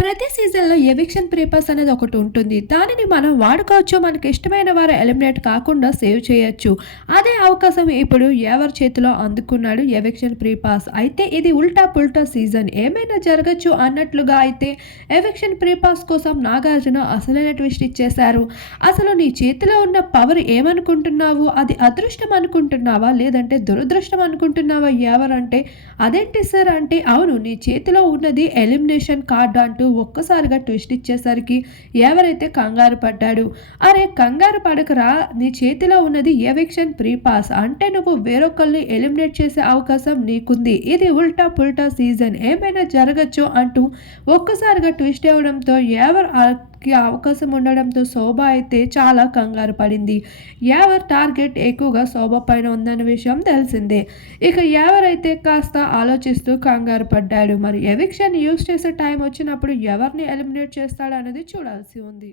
ప్రతి సీజన్‌లో eviction papers అనేది ఒకటి ఉంటుంది. దానిని మనం వాడుకోవచ్చు. మనకి ఇష్టమైన వారు ఎలిమినేట్ కాకుండా సేవ్ చేయొచ్చు. అదే అవకాశం ఇప్పుడు ఎవరి చేతిలో అందుకున్నాడు ఎవిక్షన్ పేపర్స్. అయితే ఇది ఉల్టా పుల్టా సీజన్. ఏమైనా జరగచ్చు అన్నట్లుగా అయితే ఎవిక్షన్ పేపర్స్ కోసం నాగార్జున అసలైన ట్విస్ట్ ఇచ్చేశారు. అసలు నీ చేతిలో ఉన్న పవర్ ఏమనుకుంటున్నావు? అది అదృష్టం అనుకుంటున్నావా? లేదంటే దురదృష్టం అనుకుంటున్నావా? ఎవరంటే అదేంటి సార్ అంటే అవును నీ చేతిలో ఉన్నది ఎలిమినేషన్ కార్డ్ అంటూ ఒక్కసారిగా ట్విస్ట్ ఇచ్చేసరికి ఎవరైతే కంగారు పడ్డాడు. అరే కంగారు పడకరా నీ చేతిలో ఉన్నది ఎవిక్షన్ ప్రీ పాస్ అంటే నువ్వు వేరొకరిని ఎలిమినేట్ చేసే అవకాశం నీకుంది. ఇది ఉల్టా పుల్టా సీజన్ ఏమైనా జరగచ్చు అంటూ ఒక్కసారిగా ట్విస్ట్ ఇవ్వడంతో అవకాశం ఉండడంతో శోభ అయితే చాలా కంగారు పడింది. ఎవరి టార్గెట్ ఎక్కువగా శోభ పైన ఉందన్న విషయం తెలిసిందే. ఇక ఎవరైతే కాస్త ఆలోచిస్తూ కంగారు పడ్డాడు. మరి ఎవిక్షన్ యూజ్ చేసే టైం వచ్చినప్పుడు ఎవరిని ఎలిమినేట్ చేస్తాడనేది చూడాల్సి ఉంది.